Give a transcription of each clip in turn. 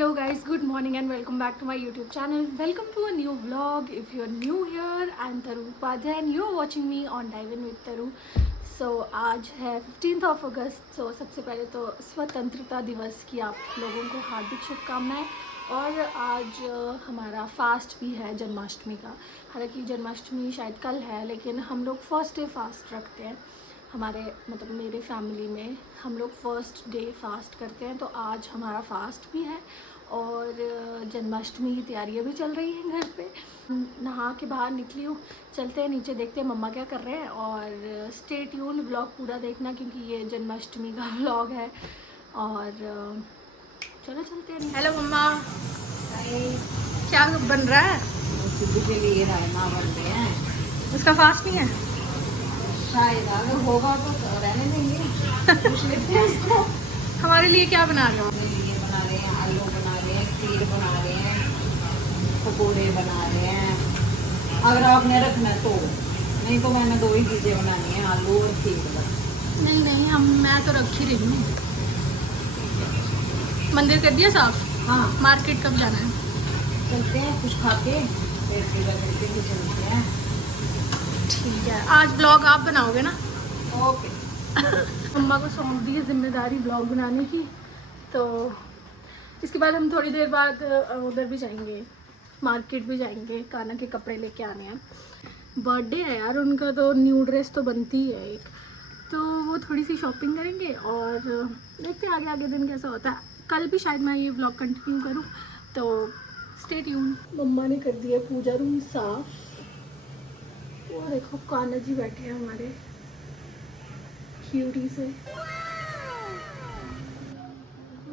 Hello guys, good morning and welcome back to my YouTube channel. Welcome to a new vlog. If you're new here, I'm Taru Upadhyay and you're watching me on Dive In with Taru. So आज है 15th of August. So सबसे पहले तो स्वतंत्रता दिवस की आप लोगों को हार्दिक शुभकामनाएं। और आज हमारा फास्ट भी है जन्माष्टमी का। हालांकि जन्माष्टमी शायद कल है, लेकिन हम लोग फर्स्ट डे फास्ट रखते हैं। हमारे मतलब मेरे फैमिली में हम लोग फर्स्ट डे फास्ट करते हैं, तो आज हमारा फास्ट भी है और जन्माष्टमी की तैयारियां भी चल रही हैं घर पे। नहा के बाहर निकली हूँ, चलते हैं नीचे, देखते हैं मम्मा क्या कर रहे हैं। और स्टे ट्यून, व्लॉग पूरा देखना क्योंकि ये जन्माष्टमी का व्लॉग है। और चलो चलते हैं। हेलो मम्मा, क्या बन रहा है? सिद्धू के लिए राजमा बन रहे हैं। उसका फास्ट नहीं है शायद अगर होगा तो रहने देंगे। पूछ लेते हैं इसको। हमारे लिए क्या बना रहे हो? अपने लिए बना रहे हैं, आलू बना रहे हैं, खीर बना रहे हैं, पकौड़े बना रहे हैं। अगर आपने रखना तो, नहीं तो मैंने दो ही चीज़ें बनानी है, आलू और खीर बस। नहीं मैं तो रख ही रही हूँ। मंदिर कर दिया साफ? हाँ, मार्केट कब जाना है? चलते हैं कुछ खा के फिर पूजा करके भी चलते हैं। ठीक है, आज ब्लॉग आप बनाओगे ना? ओके। मम्मा को सौंप दी है जिम्मेदारी ब्लॉग बनाने की, तो इसके बाद हम थोड़ी देर बाद उधर भी जाएंगे, मार्केट भी जाएंगे, कान्हा के कपड़े लेके आने हैं। बर्थडे है यार उनका, तो न्यू ड्रेस तो बनती है एक, तो वो थोड़ी सी शॉपिंग करेंगे और देखते हैं आगे दिन कैसा होता है। कल भी शायद मैं ये व्लॉग कंटिन्यू करूँ, तो स्टे ट्यून। मम्मा ने कर दिया पूजा रूम साफ। वो देखो कान्हा जी बैठे हैं हमारे क्यूटी से।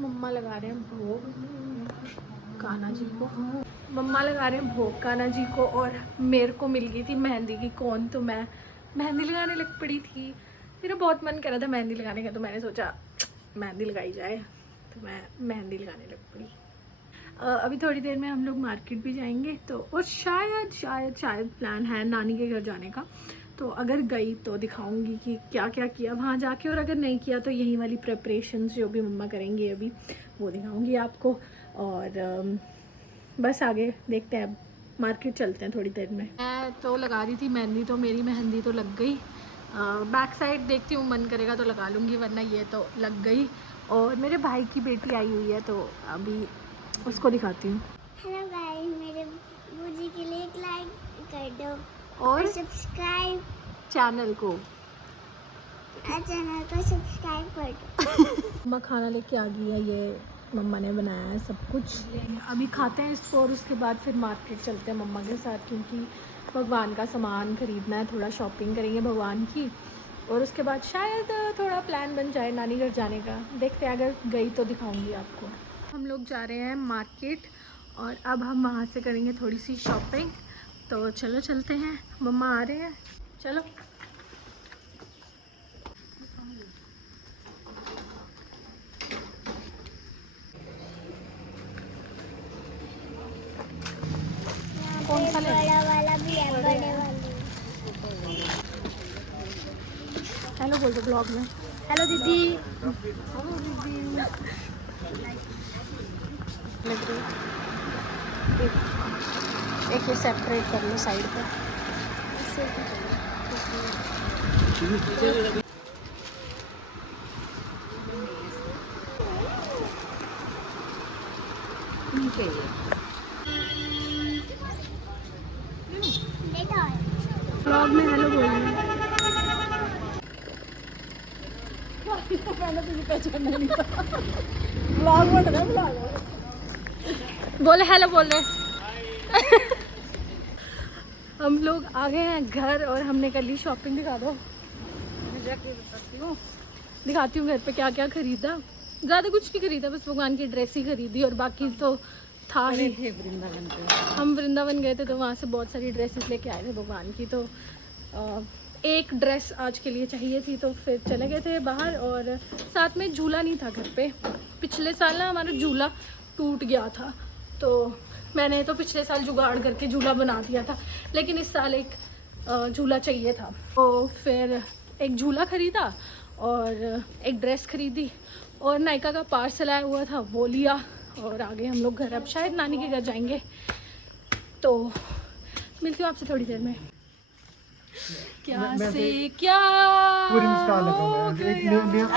मम्मा लगा रहे हैं भोग कान्हा जी को। मम्मा लगा रहे हैं भोग कान्हा जी को, और मेरे को मिल गई थी मेहंदी की कौन, तो मैं मेहंदी लगाने लग पड़ी थी। मेरा बहुत मन कर रहा था मेहंदी लगाने का, तो मैंने सोचा मेहंदी लगाई जाए, तो मैं मेहंदी लगाने लग पड़ी। अभी थोड़ी देर में हम लोग मार्केट भी जाएंगे, तो और शायद प्लान है नानी के घर जाने का। तो अगर गई तो दिखाऊंगी कि क्या क्या किया वहाँ जाके, और अगर नहीं किया तो यही वाली प्रिपरेशंस जो भी मम्मा करेंगी अभी वो दिखाऊंगी आपको। और बस आगे देखते हैं, मार्केट चलते हैं थोड़ी देर में। मैं तो लगा रही थी मेहंदी, तो मेरी मेहंदी तो लग गई। बैक साइड देखती हूँ, मन करेगा तो लगा लूँगी, वरना ये तो लग गई। और मेरे भाई की बेटी आई हुई है, तो अभी उसको दिखाती हूँ। हेलो गाइस, मेरे बूजी के लिए एक लाइक कर दो और सब्सक्राइब चैनल को सब्सक्राइब कर दो। मम्मा खाना लेके आ गई है, ये मम्मा ने बनाया है सब कुछ। अभी खाते हैं इसको और उसके बाद फिर मार्केट चलते हैं मम्मा के साथ, क्योंकि भगवान का सामान ख़रीदना है, थोड़ा शॉपिंग करेंगे भगवान की। और उसके बाद शायद थोड़ा प्लान बन जाए नानी घर जाने का, देखते हैं, अगर गई तो दिखाऊंगी आपको। हम लोग जा रहे हैं मार्केट और अब हम वहाँ से करेंगे थोड़ी सी शॉपिंग, तो चलो चलते हैं। मम्मा आ रहे हैं, चलो। कौन सा ले? बड़ा वाला भी है, बड़े वाले। हेलो बोल दो ब्लॉग में। हेलो दीदी। लग रही एक ये सेपरेट कर लो साइड पे। ब्लॉग में हेलो बोल रही हूँ। मैंने तुझे पहचाना नहीं था। ब्लॉग बन रहा है, ब्लॉग बोले हेलो बोल रहे। हम लोग आ गए हैं घर और हमने कर ली शॉपिंग। दिखा दो, दिखाती हूँ घर पे क्या क्या खरीदा। ज़्यादा कुछ नहीं खरीदा, बस भगवान की ड्रेस ही खरीदी, और बाकी तो था ही। वृंदावन पे हम वृंदावन गए थे, तो वहाँ से बहुत सारी ड्रेसेस लेके आए थे भगवान की। तो एक ड्रेस आज के लिए चाहिए थी, तो फिर चले गए थे बाहर। और साथ में झूला नहीं था घर पे। पिछले साल ना हमारा झूला टूट गया था, तो मैंने तो पिछले साल जुगाड़ करके झूला बना दिया था, लेकिन इस साल एक झूला चाहिए था, तो फिर एक झूला ख़रीदा और एक ड्रेस ख़रीदी, और नायका का पार्सल आया हुआ था वो लिया, और आगे हम लोग घर अब शायद नानी के घर जाएंगे, तो मिलती हूँ आपसे थोड़ी देर में। क्या से क्या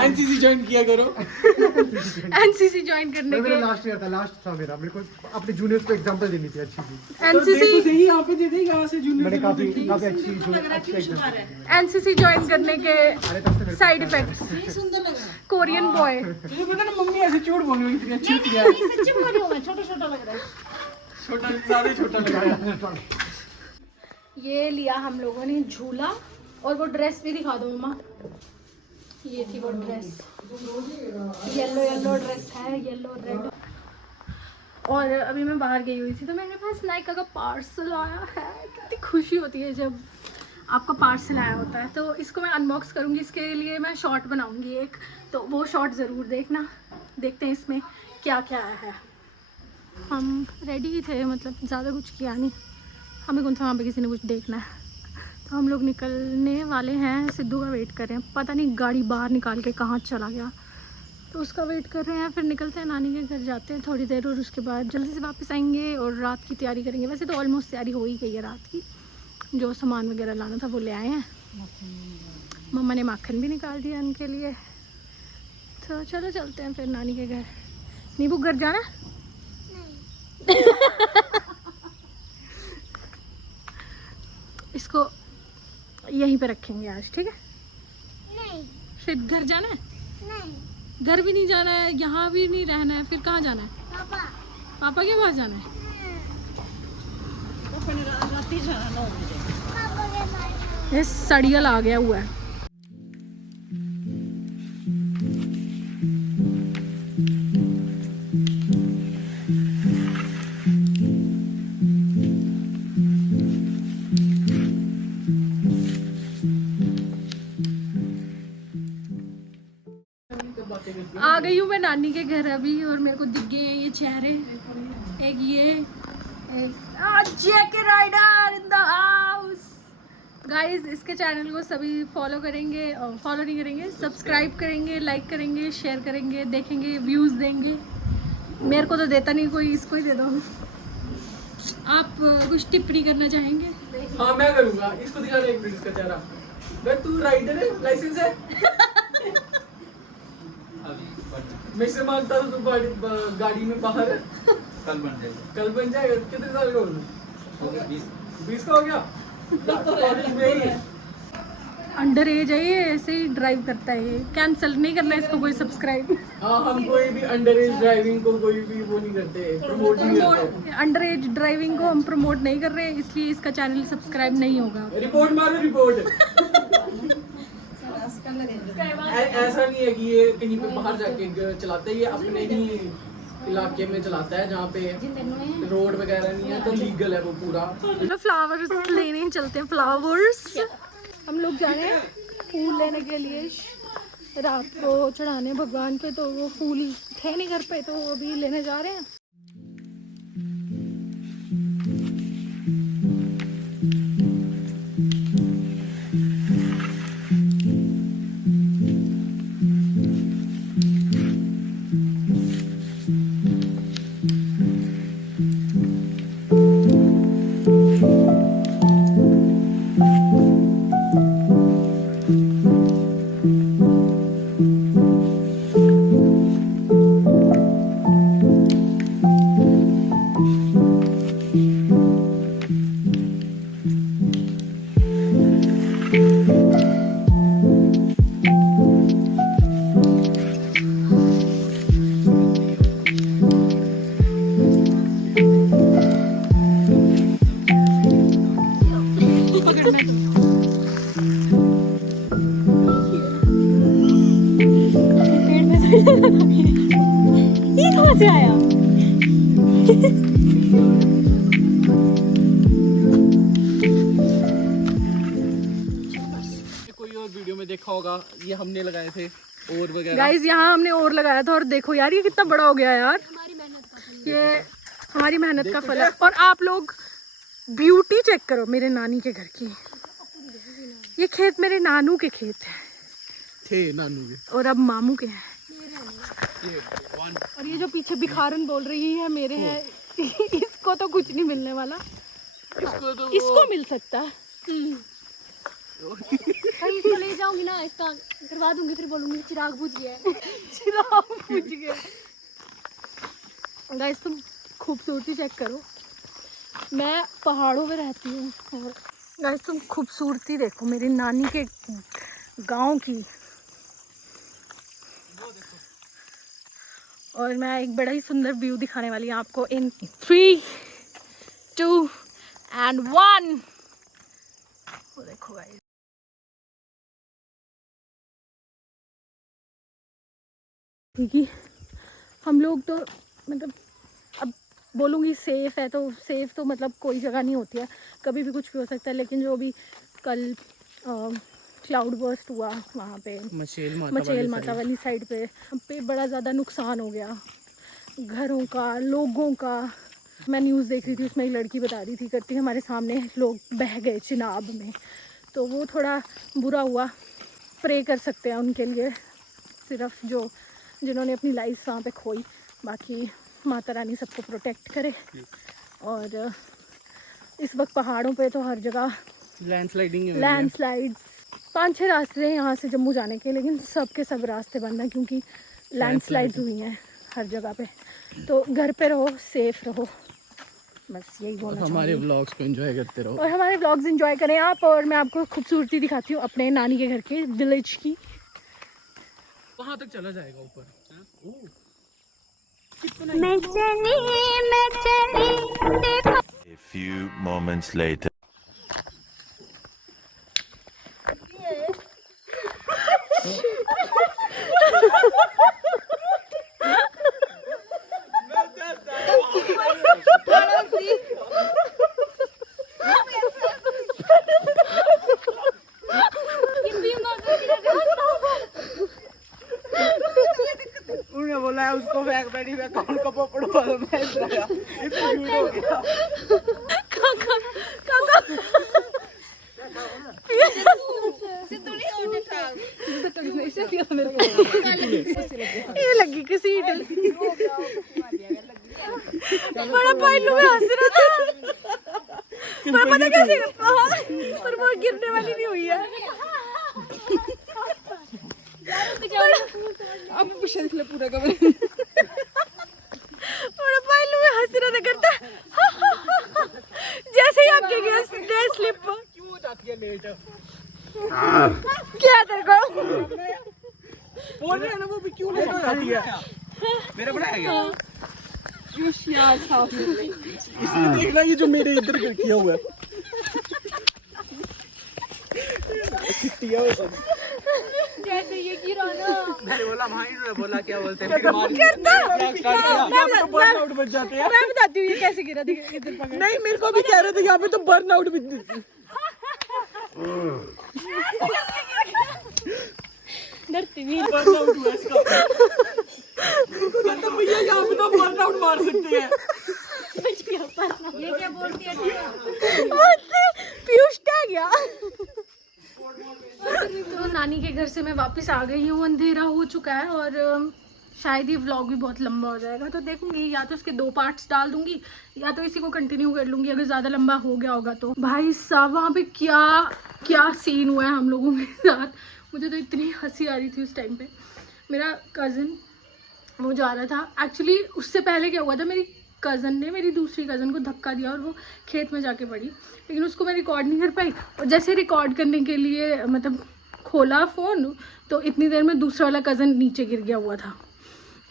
एनसीसी ज्वाइन किया करो। एनसीसी ज्वाइन करने के लास्ट ईयर था, लास्ट था मेरा। मेरे को अपने जूनियर्स को एग्जांपल देनी थी अच्छी सी। एनसीसी सही यहाँ पे दे दे, यहाँ से जूनियर मैंने काफी अच्छी एग्जांपल। एनसीसी ज्वाइन करने के साइड इफेक्ट्स। सुंदर लग रहा है। Korean boy. तुझे पता ना मम्मी ऐसे झूठ बोल रही थी, अच्छी किया नहीं सच्ची बोल रही हूँ मैं, छोटा छोटा लग रहा है। छोटा ज्यादा ही छोटा लग रहा है। ये लिया हम लोगों ने झूला, और वो ड्रेस भी दिखा दो मम्मा। ये थी वो ड्रेस, येलो येलो ड्रेस है, येलो रेड। और अभी मैं बाहर गई हुई थी तो मेरे पास नायका का पार्सल आया है। कितनी खुशी होती है जब आपका पार्सल आया होता है। तो इसको मैं अनबॉक्स करूँगी, इसके लिए मैं शॉर्ट बनाऊँगी एक, तो वो शॉर्ट ज़रूर देखना। देखते हैं इसमें क्या क्या आया है। हम रेडी ही थे, मतलब ज़्यादा कुछ किया नहीं, हमें कौन सा वहाँ पे किसी ने कुछ देखना है। तो हम लोग निकलने वाले हैं, सिद्धू का वेट कर रहे हैं। पता नहीं गाड़ी बाहर निकाल के कहाँ चला गया, तो उसका वेट कर रहे हैं। फिर निकलते हैं, नानी के घर जाते हैं थोड़ी देर, और उसके बाद जल्दी से वापस आएंगे और रात की तैयारी करेंगे। वैसे तो ऑलमोस्ट तैयारी हो ही गई है रात की, जो सामान वगैरह लाना था वो ले आए हैं। मम्मा ने माखन भी निकाल दिया उनके लिए। तो चलो चलते हैं फिर नानी के घर। नींबू घर जाना इसको यहीं पे रखेंगे आज, ठीक है? नहीं फिर घर जाना है? नहीं घर भी नहीं जाना है, यहाँ भी नहीं रहना है, फिर कहाँ जाना है? पापा। पापा के पास जाना है? रात ही जाना 9 बजे। पापा के पास। ये सड़ियल आ गया हुआ है। आ गई हूँ मैं नानी के घर अभी, और मेरे को दिख गए हैं ये चेहरे। एक ये, एक JK rider in the house. Guys, इसके चैनल को सभी फॉलो करेंगे, और फॉलो नहीं करेंगे सब्सक्राइब करेंगे, लाइक करेंगे, शेयर करेंगे, देखेंगे, व्यूज़ देंगे। मेरे को तो देता नहीं कोई, इसको ही दे दो। आप कुछ टिप्पणी करना चाहेंगे? हाँ मैं करूँगा। इसको दिखा दे एक मिनट इसका चेहरा। मैं तू राइडर है, लाइसेंस है? मैं से मांगता था तू गाड़ी में बाहर है। कल बन जाएगा। कल बन जाएगा। कितने साल का हो गया? 20 का हो गया। कॉलेज में ही है। अंडर एज है ये, ऐसे ही ड्राइव करता है ये। कैंसिल नहीं करना इसको कोई सब्सक्राइब। हाँ हम कोई भी अंडर एज ड्राइविंग को कोई भी वो नहीं करते, प्रमोट नहीं करते। अंडर एज ड्राइविंग को हम प्रमोट नहीं कर रहे हैं, इसलिए इसका चैनल सब्सक्राइब नहीं होगा। रिपोर्ट मारो, रिपोर्ट। ऐसा नहीं है कि ये कहीं पे बाहर जाके चलाता है, ये अपने ही इलाके में चलाता है जहाँ पे रोड वगैरह नहीं है, तो लीगल है वो पूरा। तो फ्लावर्स लेने चलते हैं। फ्लावर्स हम लोग जा रहे हैं फूल लेने के लिए, रात को चढ़ाने भगवान पे। तो वो फूल थे नहीं घर पे, तो वो अभी लेने जा रहे हैं। ये कहाँ से आया? कोई और वीडियो में देखा होगा, ये हमने लगाए थे और वगैरह। गाइस, यहाँ हमने और लगाया था, और देखो यार ये कितना बड़ा हो गया यार। ये हमारी मेहनत का फल है। और आप लोग ब्यूटी चेक करो मेरे नानी के घर की। ये खेत मेरे नानू के खेत हैं, थे नानू के, और अब मामू के हैं। और ये जो पीछे भिखारन बोल रही है मेरे है इसको तो कुछ नहीं मिलने वाला, इसको मिल सकता है। भाई इसको ले जाऊंगी ना, इसका करवा दूंगी, फिर बोलूंगी चिराग बुझ गया है। चिराग बुझ गया। गाइस तुम खूबसूरती चेक करो, मैं पहाड़ों में रहती हूँ और गाइस तुम खूबसूरती देखो मेरी नानी के गांव की। और मैं एक बड़ा ही सुंदर व्यू दिखाने वाली हूँ आपको इन 3, 2 and 1। वो देखो गाइस, क्योंकि हम लोग तो मतलब अब बोलूँगी सेफ़ है, तो सेफ़ तो मतलब कोई जगह नहीं होती है, कभी भी कुछ भी हो सकता है। लेकिन जो अभी कल क्लाउड बर्स्ट हुआ वहाँ पे मचेल माता वाली साइड पे बड़ा ज़्यादा नुकसान हो गया घरों का, लोगों का। मैं न्यूज़ देख रही थी, उसमें एक लड़की बता रही थी करती हमारे सामने लोग बह गए चिनाब में, तो वो थोड़ा बुरा हुआ। प्रे कर सकते हैं उनके लिए, सिर्फ जिन्होंने अपनी लाइफ वहाँ पे खोई। बाकी माता रानी सबको प्रोटेक्ट करे। और इस वक्त पहाड़ों पे तो हर जगह लैंडस्लाइड्स 5-6 रास्ते हैं यहाँ से जम्मू जाने के, लेकिन सब के सब रास्ते बंद हैं क्योंकि लैंडस्लाइड्स हुई हैं हर जगह पे। तो घर पे रहो, सेफ रहो, बस यही बोलना चाहिए। हमारे व्लॉग्स को एंजॉय करते रहो और हमारे व्लॉग्स एंजॉय करें आप। और मैं आपको खूबसूरती दिखाती हूँ अपने नानी के घर के विलेज की। वहाँ तक चला जाएगा ऊपर। मैं चली देखो। A few moments later. उन्होंने बोला है उसको फेंक बैठी मैं कौन का पकड़ो वाला मैं इधर आया इतना झूठ हो गया। ये लगी किसी बड़ा पहलू में हंस रहा था, पर पता कैसे पर वो गिरने वाली नहीं हुई है। अब पीछे निकले पूरा कमरे बड़ा पहलू में हंस रहा था करता जैसे ही आगे गया स्लिप क्यों हो जाती है लेट? क्या तेरे को बोल रहे हैं ना वो भी क्यों लेट हो जाती है? मेरा बड़ा है क्या? इसलिए देखना ये जो मेरे इधर किया हुआ है वो सब। जैसे ये गिरा ना मैंने बोला भाई ने बोला क्या बोलते हैं करता तो बर्न आउट बच जाते हैं। मैं बताती हूँ ये कैसे गिरा इधर पकड़। नहीं मेरे को भी कह रहे थे यहाँ पे तो बर्न आउट भी डरती भी बर्न आउट हुआ इसका। मतलब भैया यहाँ पे तो बर्न आउट मार सकते हैं। ये क्या बोलती है? पीयूष क्या गया। तो नानी के घर से मैं वापस आ गई हूँ, अंधेरा हो चुका है और शायद ये व्लॉग भी बहुत लंबा हो जाएगा, तो देखूंगी या तो इसके 2 पार्ट्स डाल दूंगी या तो इसी को कंटिन्यू कर लूँगी अगर ज़्यादा लंबा हो गया होगा तो। भाई साहब वहाँ पे क्या सीन हुआ है हम लोगों के साथ, मुझे तो इतनी हंसी आ रही थी उस टाइम पे। मेरा कज़न वो जा रहा था, एक्चुअली उससे पहले क्या हुआ था, मेरी कज़न ने मेरी दूसरी कज़न को धक्का दिया और वो खेत में जाके पड़ी, लेकिन उसको मैं रिकॉर्ड नहीं कर पाई। और जैसे रिकॉर्ड करने के लिए मतलब खोला फ़ोन तो इतनी देर में दूसरा वाला कज़न नीचे गिर गया हुआ था।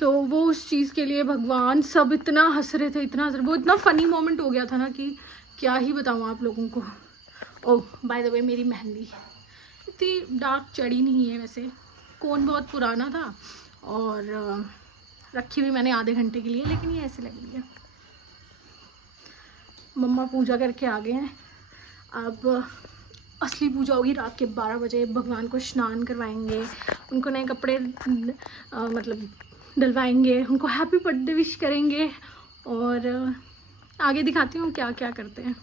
तो वो उस चीज़ के लिए भगवान सब इतना हंस रहे थे, इतना हंस रहे, वो इतना फ़नी मोमेंट हो गया था ना कि क्या ही बताऊँ आप लोगों को। ओह बाय द वे मेरी मेहंदी इतनी डार्क चढ़ी नहीं है, वैसे कोन बहुत पुराना था और रखी हुई मैंने आधे घंटे के लिए, लेकिन ये ऐसे लग रही है। मम्मा पूजा करके आ गए हैं, अब असली पूजा होगी रात के 12 बजे। भगवान को स्नान करवाएंगे, उनको नए कपड़े मतलब डलवाएंगे, उनको हैप्पी बर्थडे विश करेंगे और आगे दिखाती हूँ क्या क्या करते हैं।